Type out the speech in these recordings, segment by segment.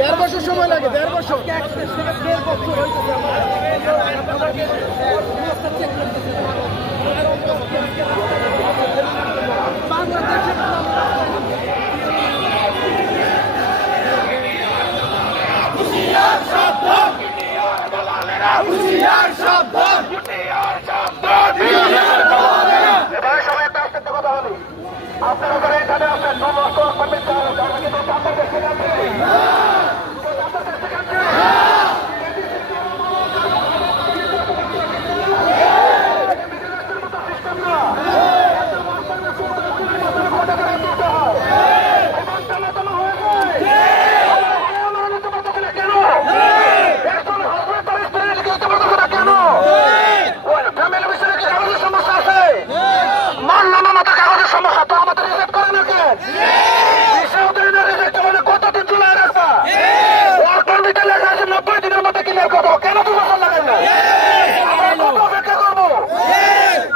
দেড় বছর সময় লাগে, দেড় বছর। আপনারা করে এখানে আসেন নমস্ত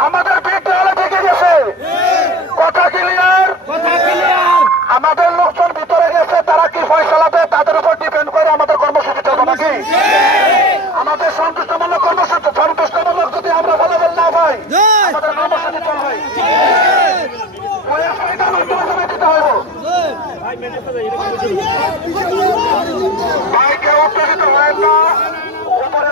আমাদের বিদ্যালয় থেকে গেছে, কথা ক্লিয়ার। আমাদের লোকজন ভিতরে গেছে, তারা কি ফয়সালাতে তাদের উপর ডিপেন্ড করে আমাদের কর্মসূচি চলবে নাকি? আমাদের সন্তুষ্টমূলক কর্মসূচি, সন্তুষ্টমূলক যদি আমরা ফলাফল না পাই আমাদের কর্মসূচি চলবে। দিতে হইব ভাইকে উত্তেজিত হয় না, উপরে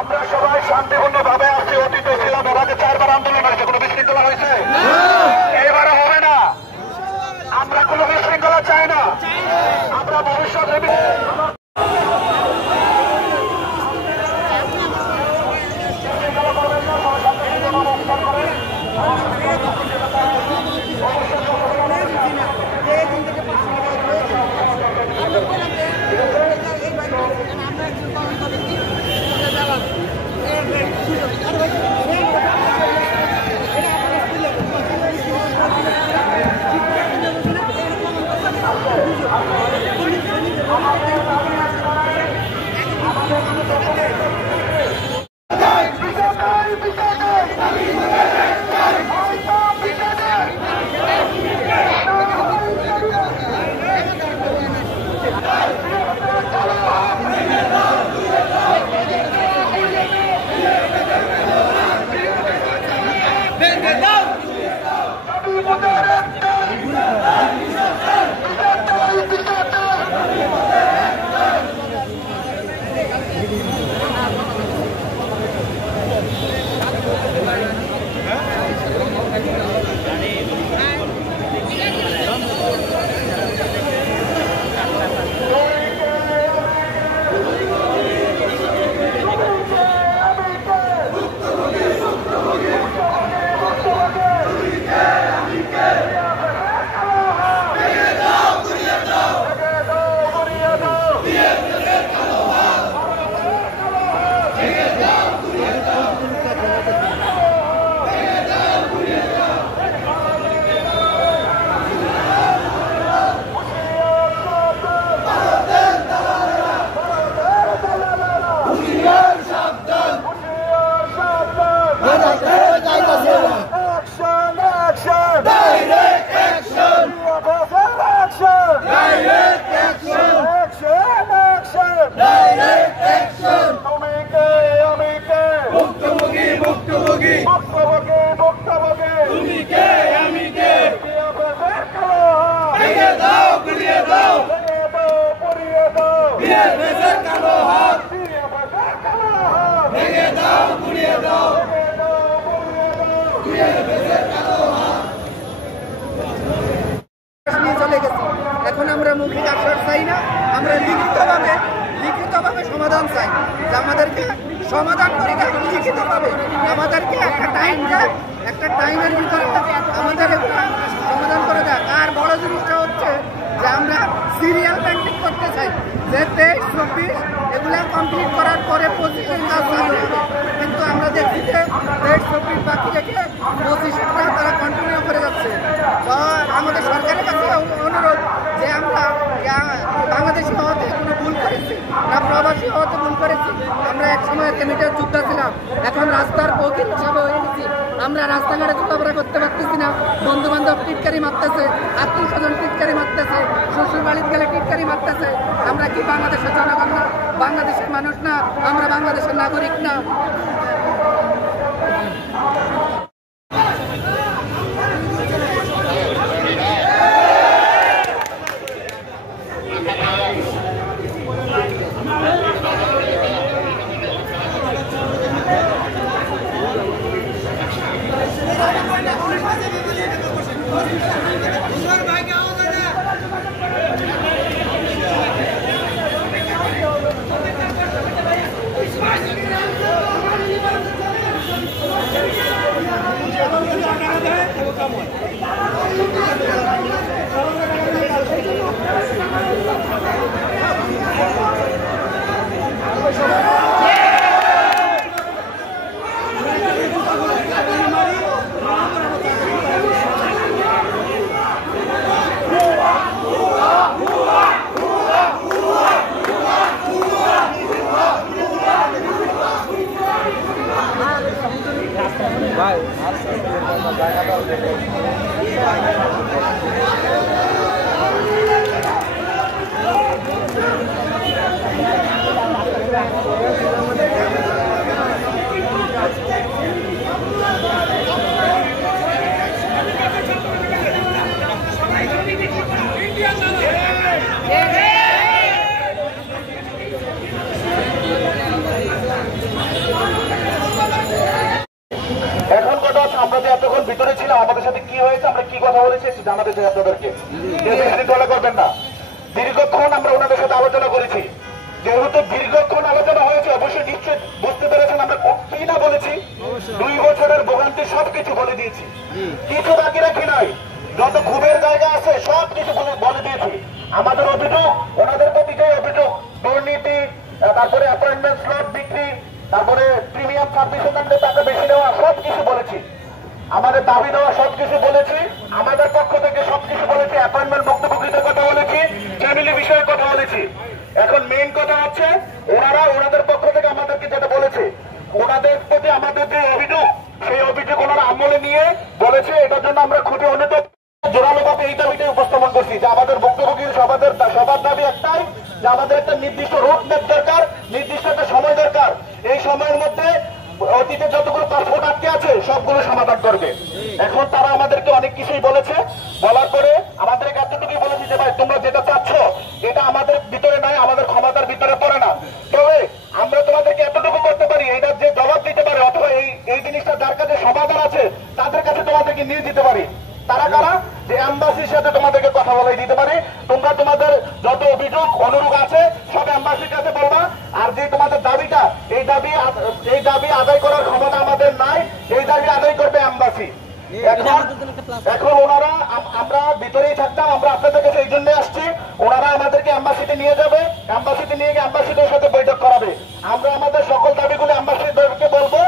আমরা সবাই শান্তিপূর্ণ ভাবে আছি। অতীতে ছিলাম, এভাবে 4 বার আন্দোলন হয়েছে, কোনো বিশৃঙ্খলা হয়েছে? এইবারে হবে না। আমরা কোনো বিশৃঙ্খলা চাই না। আমরা ভবিষ্যতে মৌখিক আশ্বাস চাই না, আমরা লিখিতভাবে সমাধান চাই, যে আমাদেরকে সমাধান করে দেয় লিখিতভাবে, আমাদেরকে একটা টাইমের ভিতরে আমাদের সমাধান করে দেয়। আর বড় জিনিসটা হচ্ছে যে আমরা সিরিয়াল ব্যাংকিং করতে চাই, যে 23-24 এগুলা কমপ্লিট করার পরে 25-এর কাজ চালু হবে, কিন্তু আমরা দেখছি যে 23-24 বাকি রেখে 25-এরটা তারা কন্টিনিউ করে যাচ্ছে। তো আমাদের সরকারের কাছে অনুরোধ যে আমরা বাংলাদেশি হওয়াতে কোনো ভুল করেছি না, প্রবাসী হওয়াতে ভুল করেছি। আমরা একসময় রেমিটের যোদ্ধা ছিলাম, এখন রাস্তার বকিল হিসাবে হয়ে গেছি। আমরা রাস্তাঘাটে চলাফেরা করতে পারতেছি না, বন্ধু বান্ধব টিটকারি মারতেছে, আত্মীয় স্বজন টিটকারি মারতেছে, শ্বশুর বাড়িতে গেলে টিটকারি মারতেছে। আমরা কি বাংলাদেশের জনগণ না, বাংলাদেশের মানুষ না, আমরা বাংলাদেশের নাগরিক না? এতক্ষণ ভিতরে ছিলাম, আমাদের সাথে কি হয়েছে, আমরা কি কথা বলেছি জানাতে চাই আপনাদেরকে। শৃঙ্খলা করবেন না। দীর্ঘক্ষণ আমরা ওনাদের সাথে আলোচনা করেছি। যেহেতু দীর্ঘক্ষণ আলোচনা হয়েছে, অবশ্যই নিশ্চয় বুঝতে পেরেছেন আমরা কি না বলেছি। 2 বছরের ভোগান্তি সবকিছু বলে দিয়েছি, কিছু বাকি রাখি নাই। যত ক্ষোভের জায়গা আছে সবকিছু বলে দিয়েছি। আমাদের অভিযোগ, ওনাদের প্রতি যে অভিযোগ, দুর্নীতি, তারপরে অ্যাপয়েন্টমেন্ট স্লট বিক্রি, তারপরে প্রিমিয়াম সার্ভিসের নামে টাকা বেশি নেওয়া, সবকিছু বলেছি। আমাদের দাবি দেওয়া সবকিছু বলেছি, আমাদের পক্ষ থেকে সবকিছু বলেছি। অ্যাপয়েন্টমেন্ট ভুক্তভোগীদের কথা বলেছি, ফ্যামিলি বিষয়ে কথা বলেছি। এখন মেইন কথা হচ্ছে ওনাদের পক্ষ থেকে আমাদেরকে যেটা বলেছে, ওনাদের প্রতি আমাদের যে অভিযোগ, সেই অভিযোগ ওনারা আমলে নিয়ে বলেছে। এটার জন্য আমরা খুবই অনুরোধ জোরালোভাবে এই দাবিটাই উপস্থাপন করছি যে আমাদের ভুক্তভোগীর সবার দাবি একটাই, যে আমাদের একটা নির্দিষ্ট রোড ম্যাপ দরকার, নির্দিষ্ট একটা সময় দরকার। এই সময়ের মধ্যে অতীতে যতগুলো পাসপোর্ট আটকে আছে সবগুলো সমাধান করবে। এখন তারা আমাদেরকে অনেক কিছুই বলেছে, বলার পরে আমাদেরকে এতটুকুই বলেছে যে ভাই তোমরা যেটা চাচ্ছ এটা আমাদের ভিতরে নাই, আমাদের ক্ষমতার ভিতরে পড়ে না। তবে আমরা তোমাদেরকে এতটুকু করতে পারি, এটার যে জবাব দিতে পারে অথবা এই জিনিসটা যার কাছে সমাধান আছে তাদের কাছে তোমাদেরকে নিয়ে দিতে পারি। তারা কারা? যে এম্বাসির সাথে তোমাদেরকে কথা বলাই দিতে পারে। তোমরা তোমাদের যত অভিযোগ অনুরোধ আছে সব এম্বাসির কাছে বলবা। আর যে তোমাদের দাবিটা, এই দাবি আদায় করার ক্ষমতা আমাদের নাই, এই দাবি আদায় করবে এম্বাসি। এখন ওনারা, আমরা ভিতরেই থাকতাম, আমরা আপনাদের কাছে এই জন্য আসছি। ওনারা আমাদেরকে এম্বাসিতে নিয়ে যাবে, এম্বাসিতে নিয়ে গিয়ে এম্বাসিদের সাথে বৈঠক করাবে। আমরা আমাদের সকল দাবিগুলো এম্বাসিদেরকে বলবো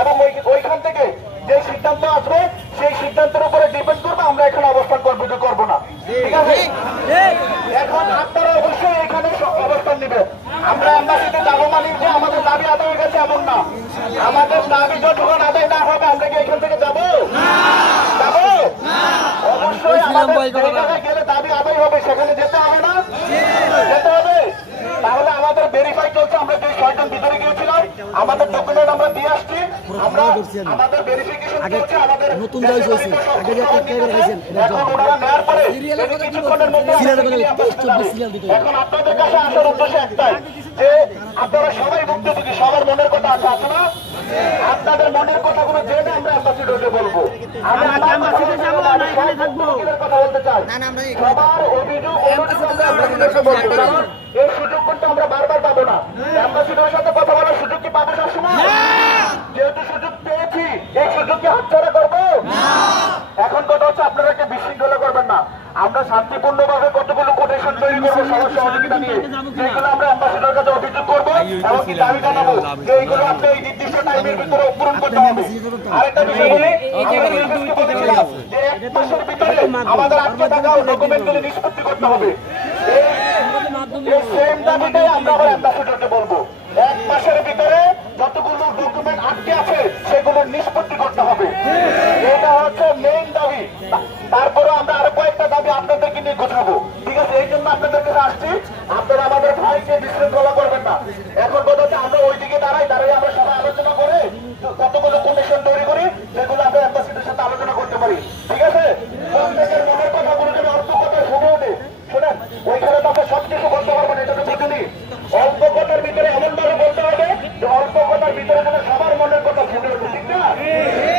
এবং ওইখান থেকে যে সিদ্ধান্ত আসবে সেই সিদ্ধান্তের উপরে ডিপেন্ড করবে আমরা এখানে অবস্থান করবো না। ঠিক আছে? এখন আপনারা অবশ্যই এখানে অবস্থান নেবেন। আমরা এম্বাসিতে যাবো মানে যে আমাদের দাবি আদায় হয়ে গেছে এমন না। আমাদের দাবি যতক্ষণ আদায় না হবে আমরা কি এখান থেকে যাবো? অবশ্যই আমাদের গেলে দাবি আদায় হবে, সেখানে যেতে হবে না? যেতে হবে। তাহলে আমাদের ভেরিফাই চলছে। আমরা যে 6 জন ভিতরে গিয়েছিলাম, আমাদের ডকুমেন্ট আমরা দিয়ে আসছি, আমরা আমাদের ভেরিফিকেশন চলছে। আমাদের এখন ওনারা নেওয়ার পরে কিছুক্ষণের মধ্যে এখন আপনাদের কাছে আসার উদ্দেশ্য একটাই, যে আপনারা সবাই ভুক্তভোগী, সবার মনের কথা আছে না? আপনাদের মনের কথাগুলো জেনে আমরা এম্বাসি অ্যাম্বাসিডরকে বলবো, আমি আমার কথা বলতে চাই। সবার অভিযোগ অ্যাম্বাসিডরকে বলবো, কারণ এই সুযোগ কিন্তু আমরা বারবার পাবো না। অ্যাম্বাসিডরের সাথে কথা বলার সুযোগ কি পাবো সবসময়? যেহেতু সুযোগ পেয়েছি, এই সুযোগকে হাতছাড়া করবো। এখন কথা হচ্ছে আপনারা কে বিশৃঙ্খলা করবেন না। আমরা শান্তিপূর্ণভাবে কতগুলো কোটেশন তৈরি করবো সবার সহযোগিতা নিয়ে, যেগুলো আমরা অ্যাম্বাসিডরের কাছে অভিযোগ করবো এবং কি দাবি জানাবো যে এইগুলো আপনি এই নির্দিষ্ট টাইমের ভিতরে পূরণ করতে হবে। আরেকটা বিষয় বলি, যে 1 মাসের ভিতরে আমাদের আটকে থাকা ডকুমেন্টগুলি নিষ্পত্তি করতে হবে। এই সেম দাবিটাই আমরা আবার অ্যাম্বাসিডরকে বলবো, 1 মাসের ভিতরে যতগুলো ডকুমেন্ট আটকে আছে সেগুলো নিষ্পত্তি করতে হবে। এটা হচ্ছে মেইন দাবি। তারপরে আমরা আরো কয়েকটা দাবি আপনাদেরকে নিয়ে গোছাবো, ঠিক আছে? এই জন্য আপনাদের কাছে আসছি, আপনারা আমাদের ভাইকে বিশৃঙ্খলা করবেন না। এখন কথা হচ্ছে আমরা ওইদিকে দাঁড়াই আমরা সবাই আলোচনা করে কতগুলো কমিশন তৈরি করি, যেগুলো আমরা অ্যাম্বাসিডারের সাথে আলোচনা করতে পারি, ঠিক আছে? প্রত্যেকের মনের কথাগুলো যেন অল্প কথায় শুনে ওঠে। শোনেন, ওইখানে তো আমরা সবকিছু বলতে পারবো না, এটা তো বুঝুনি। অল্প কথার ভিতরে এমন ভাবে বলতে হবে যে অল্প কথার ভিতরে যেন সবার মনের কথা ফুটে ওঠে, ঠিক না?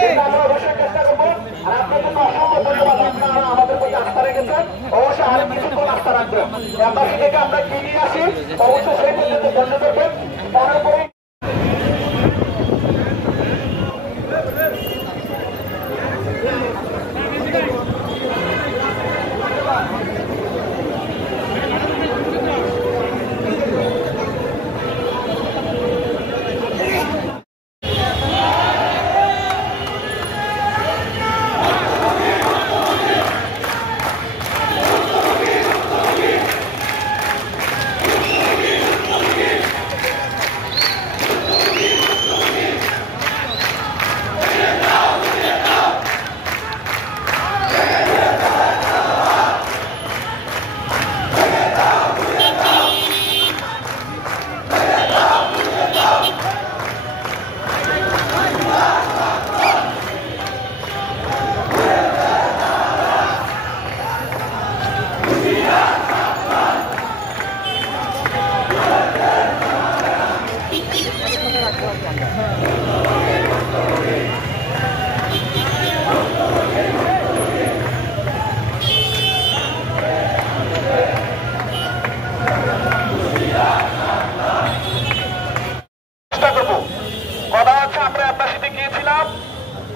এটা আমরা অবশ্যই চেষ্টা করবো। আর আপনার জন্য অসংখ্য ধন্যবাদ, আপনারা আমাদের প্রতি আস্থা রেখেছেন। অবশ্যই আরো কিছুক্ষণ আস্থা রাখবেন। অ্যাম্বাসি থেকে আমরা কি নিয়ে আসি অবশ্যই সেই পর্যন্ত ধন্য করবেন। তারপরে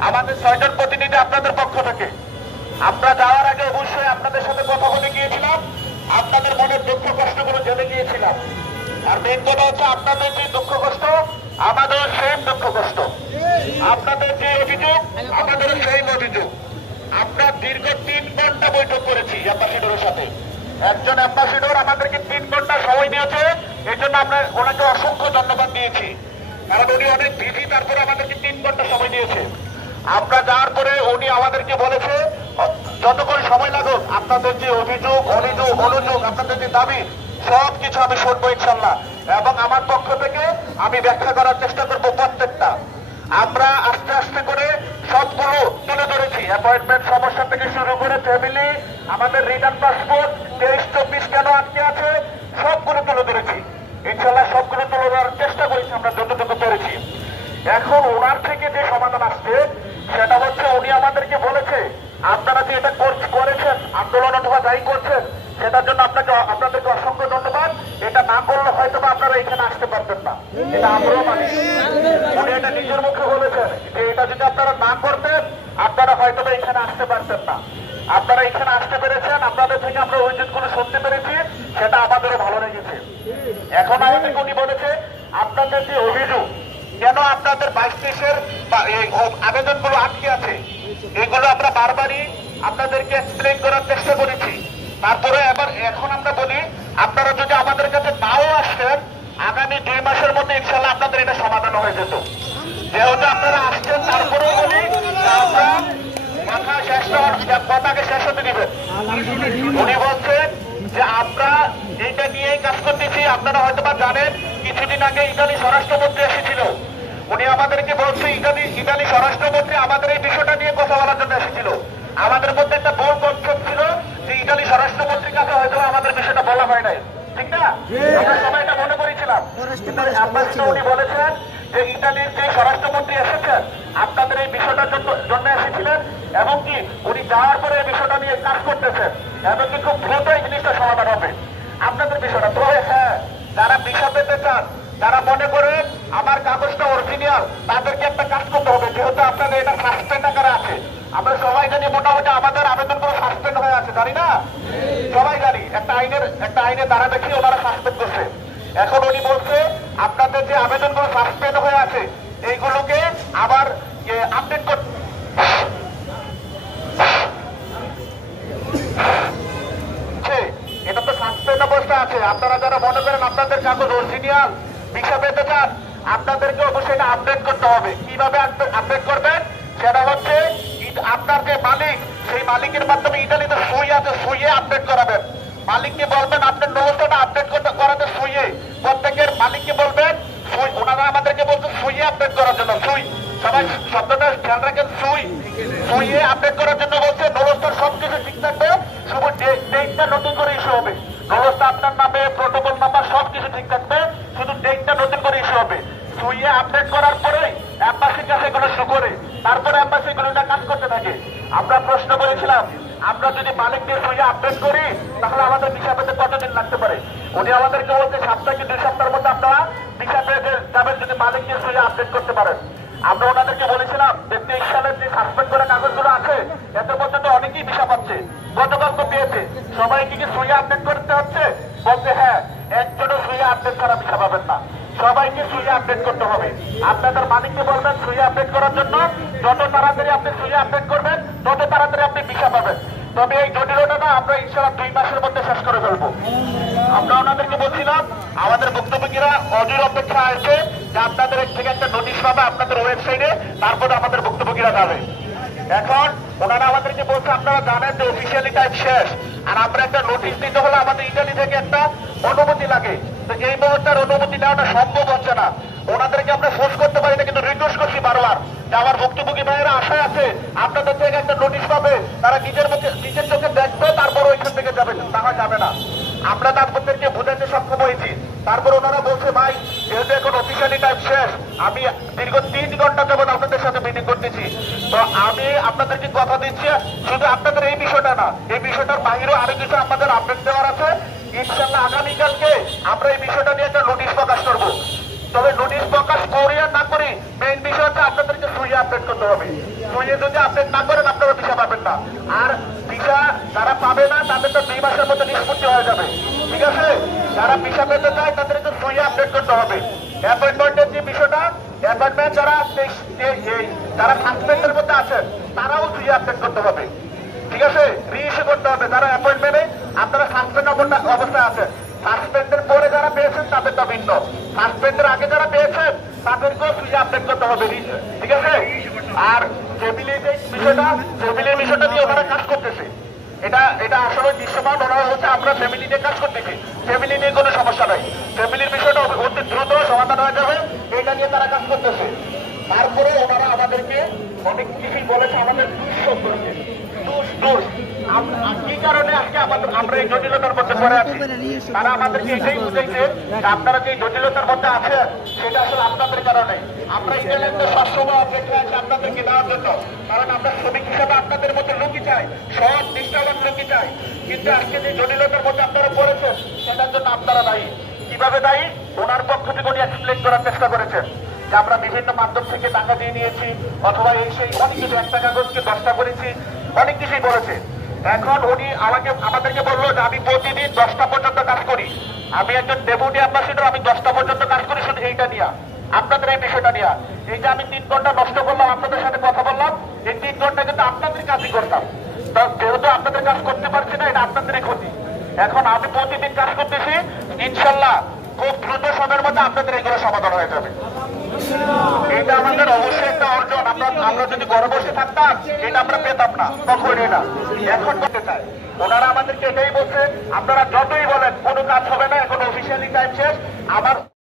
আমাদের 6 জন প্রতিনিধি আপনাদের পক্ষ থেকে আমরা যাওয়ার আগে অবশ্যই আপনাদের সাথে কথা বলে গিয়েছিলাম, আপনাদের মনের দুঃখ কষ্টগুলো জেনে গিয়েছিলাম। আর মেন কথা হচ্ছে আপনাদের যে দুঃখ কষ্ট আমাদের সেম দুঃখ কষ্ট, আপনাদের যে অভিযোগ আমাদের সেম অভিযোগ। আমরা দীর্ঘ 3 ঘন্টা বৈঠক করেছি অ্যাম্বাসিডরের সাথে। একজন অ্যাম্বাসিডর আমাদেরকে 3 ঘন্টা সময় দিয়েছে, এই জন্য আমরা ওনাকে অসংখ্য ধন্যবাদ দিয়েছি, কারণ উনি অনেক বিজি, তারপরে আমাদেরকে 3 ঘন্টা সময় দিয়েছে। আমরা যাওয়ার পরে উনি আমাদেরকে বলেছে যতক্ষণ সময় লাগুক আপনাদের যে অভিযোগ অনুযোগ আপনাদের যে দাবি সবকিছু আমি শুনবো ইনশাল্লাহ, এবং আমার পক্ষ থেকে আমি ব্যাখ্যা করার চেষ্টা করবো প্রত্যেকটা। আমরা আস্তে আস্তে করে সবগুলো তুলে ধরেছি, অ্যাপয়েন্টমেন্ট সমস্যা থেকে শুরু করে ফ্যামিলি, আমাদের রিটার্ন পাসপোর্ট 23-24 কেন আটকে আছে সবগুলো তুলে ধরেছি ইনশাল্লাহ। সবগুলো তুলে ধরার চেষ্টা করেছি আমরা যতটুকু পেরেছি। এখন ওনার থেকে যে সমাধান আসছে সেটা হচ্ছে উনি আমাদেরকে বলেছে আপনারা যে এটা করেছেন আন্দোলন অথবা যাই করছেন সেটার জন্য আপনাদেরকে অসংখ্য ধন্যবাদ। এটা না করলে হয়তো আপনারা এখানে আসতে পারতেন না, এটা আমরাও মানি। উনি এটা নিজের মুখে বলেছেন যে এটা যদি আপনারা না করতেন আপনারা হয়তো এখানে আসতে পারতেন না। আপনারা এখানে আসতে পেরেছেন, আপনাদের থেকে আমরা অভিযোগগুলো শুনতে পেরেছি, সেটা আমাদেরও ভালো লেগেছে। এখন আমাদেরকে উনি বলেছে আপনাদের যে অভিযোগ কেন আপনাদের 22-23-এর আবেদনগুলো আটকে আছে এগুলো আমরা বারবারই আপনাদেরকে এক্সপ্লেইন করার চেষ্টা করেছি। তারপরে এখন আমরা বলি আপনারা যদি আমাদের কাছে নাও আসতেন আগামী 2 মাসের মধ্যে ইনশাল্লাহ আপনাদের এটা সমাধান হয়ে যেত। যেহেতু আপনারা আসছেন তারপরেও বলি আমরা মাথা কথাকে শেষ হতে দিবেন। উনি বলছেন যে আমরা এইটা নিয়েই কাজ করতেছি। আপনারা হয়তো বা জানেন কিছুদিন আগে ইতালি স্বরাষ্ট্রমন্ত্রী এসেছিল, উনি আমাদেরকে বলছে ইতালি স্বরাষ্ট্রমন্ত্রী আমাদের এই বিষয়টা নিয়ে কথা বলার জন্য এসেছিল। আমাদের মধ্যে একটা বড় কনসেপ্ট ছিল যে ইতালি স্বরাষ্ট্রমন্ত্রীর কাছে হয়তো আমাদের বিষয়টা বলা হয় নাই, ঠিক না? আমরা সবাই এটা মনে করেছিলাম। উনি বলেছেন যে ইতালির যে স্বরাষ্ট্রমন্ত্রী এসেছেন আপনাদের এই বিষয়টার জন্য এসেছিলেন এবং কি উনি যাওয়ার পরে এই বিষয়টা নিয়ে কাজ করতেছেন এবং কি খুব দ্রুত এই জিনিসটা সমাধান হবে আপনাদের বিষয়টা। তবে হ্যাঁ, যারা ভিসা পেতে চান, যারা মনে করেন আমার কাগজটা অরিজিনাল, তাদেরকে একটা কাজ করতে হবে। যেহেতু আপনাদের এটা সাসপেন্ড আকারে আছে, আমরা সবাই জানি মোটামুটি আমাদের আবেদনগুলো সাসপেন্ড হয়ে আছে, জানি না? সবাই জানি একটা আইনে দ্বারা দেখি ওনারা সাসপেন্ড করছে। এখন উনি বলছে আপনাদের যে আবেদনগুলো সাসপেন্ড হয়ে আছে এইগুলোকে আবার আপডেট করতে। এটা তো সাসপেন্ড অবস্থা আছে। আপনারা যারা মনে করেন আপনাদের কাগজ অরিজিনাল, ভিসা পেতে চান, আপনাদেরকে অবশ্যই এটা আপডেট করতে হবে। কিভাবে আপডেট করবেন? সেটা হচ্ছে আপনার যে মালিক, সেই মালিকের মাধ্যমে ইতালিতে সই আছে, সইয়ে আপডেট করাবেন। মালিককে বলবেন আপনার ব্যবস্থাটা আপডেট করাতে, সইয়ে প্রত্যেকের মালিককে বলবেন। ওনারা আমাদেরকে বলছে সইয়ে আপডেট করার জন্য। সই, সবাই শব্দটা খেয়াল রাখেন, সই, সইয়ে আপডেট করার জন্য বলছে। ব্যবস্থার সবকিছু ঠিক থাকবে, শুধু ডেটটা নতুন করে ইস্যু হবে। ব্যবস্থা আপনার নামে, প্রোটোকল নাম্বার সবকিছু ঠিক থাকবে, শুধু ডেটটা নতুন করে ইস্যু হবে। সইয়ে আপডেট করার পরেই অ্যাম্বাসির কাছে এগুলো শো করে, তারপরে অ্যাম্বাসি এগুলোটা কাজ করতে থাকে। আমরা প্রশ্ন করেছিলাম, আমরা যদি মালিক দিয়ে সইয়ে আপডেট করি তাহলে আমাদের ভিসা পেতে কতদিন লাগতে পারে? উনি আমাদেরকে বলছে 7 থেকে 2 সপ্তাহের মধ্যে আপনারা ভিসা পেতে যাবেন যদি মালিক দিয়ে সইয়ে আপডেট করতে পারেন। আমরা ওনাদেরকে বলেছিলাম যে 23 সালের যে সাসপেন্ড করা কাগজগুলো আছে এত পর্যন্ত অনেকেই ভিসা পাচ্ছে, গতকাল তো পেয়েছে। সবাইকে কি সইয়ে আপডেট করতে হচ্ছে? বলছে হ্যাঁ, একজনও সইয়ে আপডেট ছাড়া ভিসা পাবেন না, সবাইকে সইয়ে আপডেট করতে হবে। আপনাদের মালিককে বলবেন সইয়ে আপডেট করার জন্য। যত তাড়াতাড়ি আপনি সইয়ে আপডেট করবেন তত তাড়াতাড়ি আপনি ভিসা পাবেন। তবে এই জটিলতা না আমরা ইনশাআল্লাহ 2 মাসের মধ্যে শেষ করে ফেলবো। আমরা ওনাদেরকে বলছিলাম আমাদের ভুক্তভোগীরা অধীর অপেক্ষা আছে যে আপনাদের থেকে একটা নোটিশ পাবে আপনাদের ওয়েবসাইটে, তারপরে আমাদের ভুক্তভোগীরা যাবে। এখন ওনারা আমাদেরকে বলছে আপনারা জানেন যে অফিসিয়ালি টাইম শেষ, আর আমরা একটা নোটিশ দিতে হলে আমাদের ইটালি থেকে একটা অনুমতি লাগে। তো এই মুহূর্তের অনুমতি নেওয়াটা সম্ভব হচ্ছে না। ওনাদেরকে আমরা ফোর্স করতে পারি না, কিন্তু রিকোয়েস্ট করছি বারবার যে আমার ভুক্তভোগী ভাইয়েরা আশায় আছে আপনাদের থেকে একটা নোটিশ পাবে, তারা নিজের চোখে দেখবে, তারপর ওইখান থেকে যাবে, তারা যাবে না। আমরা তাদেরকে বোঝাতে সক্ষম হয়েছি। তারপর ওনারা বলছে ভাই যেহেতু এখন অফিসিয়ালি টাইম শেষ, আমি দীর্ঘ 3 ঘন্টা যাবত আপনাদের সাথে মিটিং করতেছি, তো আমি আপনাদেরকে কথা দিচ্ছি শুধু আপনাদের এই বিষয়টা না, এই বিষয়টার বাইরেও আরো কিছু আমাদের আপডেট দেওয়ার আছে। ইনশাল্লাহ আগামীকালকে আমরা এই বিষয়টা নিয়ে একটা নোটিশ প্রকাশ করবো। তবে নোটিশ প্রকাশ করি আর না করি, মেইন বিষয় হচ্ছে আপনাদেরকে সইয়ে আপডেট করতে হবে। সইয়ে যদি আপডেট না করেন আপনারা ভিসা পাবেন না। আর ভিসা যারা পাবে না তাদের তো 2 মাসের মধ্যে নিষ্পত্তি হয়ে যাবে, ঠিক আছে? যারা ভিসা পেতে চায় তাদেরকে সইয়ে আপডেট করতে হবে। অ্যাপয়েন্টমেন্টের যে বিষয়টা, অ্যাপয়েন্টমেন্ট যারা সাসপেন্ডের মধ্যে আছেন তারাও সইয়ে আপডেট করতে হবে, ঠিক আছে? রিইস্যু করতে হবে। যারা অ্যাপয়েন্টমেন্টে আপনারা সাসপেন্ড অবস্থায় আছেন, সাসপেন্ডের পরে যারা পেয়েছেন তাদেরটা ভিন্ন, সাসপেন্ডের আগে যারা পেয়েছেন তাদেরকেও সইয়ে আপডেট করতে হবে, ঠিক আছে? আর ফ্যামিলির বিষয়টা নিয়ে ওনারা কাজ করতেছে, এটা আসলে দৃশ্যমান। ওনারা হচ্ছে আমরা ফ্যামিলি নিয়ে কাজ করতেছি, ফ্যামিলি নিয়ে কোনো সমস্যা নাই, ফ্যামিলির বিষয়টা অতি দ্রুত সমাধান হয়ে যাবে, এটা নিয়ে তারা কাজ করতেছে। তারপরে ওনারা আমাদেরকে অনেক কিছুই বলেছে, আমাদের কি কারণে আজকে আমরা এই জটিলতার মধ্যে পড়ে আছি। তারা আমাদেরকে এটাই বুঝাইছে যে আপনারা যে জটিলতার মধ্যে আছেন সেটা আসলে আপনাদের কারণে। আমরা ইন্টারনেটে সবসময় অপেক্ষা আছে আপনাদেরকে দেওয়ার জন্য, কারণ আমরা শ্রমিক হিসাবে আপনাদের মধ্যে লোকই চাই, সৎ নিষ্ঠাবান লোকই চাই। কিন্তু আজকে যে জটিলতার মধ্যে আপনারা পড়েছেন সেটার জন্য আপনারা দায়ী। কিভাবে দায়ী? ওনার পক্ষ থেকে উনি এক্সপ্লেন করার চেষ্টা করেছেন যে আমরা বিভিন্ন মাধ্যম থেকে টাকা দিয়ে নিয়েছি, অথবা এই সেই অনেক কিছু, একটা কাগজকে 10টা করেছি, অনেক কিছুই বলেছে। এখন উনি আমাদেরকে বললো যে আমি প্রতিদিন 10টা পর্যন্ত কাজ করি, আমি একজন ডেপুটি অ্যাম্বাসেডর, আমি 10টা পর্যন্ত কাজ করি শুধু এইটা নিয়ে, আপনাদের এই বিষয়টা নিয়ে। এই যে আমি 3 ঘন্টা নষ্ট করলাম, আপনাদের সাথে কথা বললাম, এই 3 ঘন্টা কিন্তু আপনাদের কাজই করতাম। যেহেতু আপনাদের কাজ করতে পারছি না, এটা আপনাদেরই ক্ষতি। এখন আমি প্রতিদিন কাজ করতেছি, ইনশাল্লাহ খুব দ্রুত সময়ের মধ্যে আপনাদের এগুলো সমাধান হয়ে যাবে। এটা আমাদের অবশ্যই একটা অর্জন। আমরা যদি ঘরে বসে থাকতাম এটা আমরা পেতাম না, কখনই না। এখন করতে চাই ওনারা আমাদেরকে এটাই বলছে, আপনারা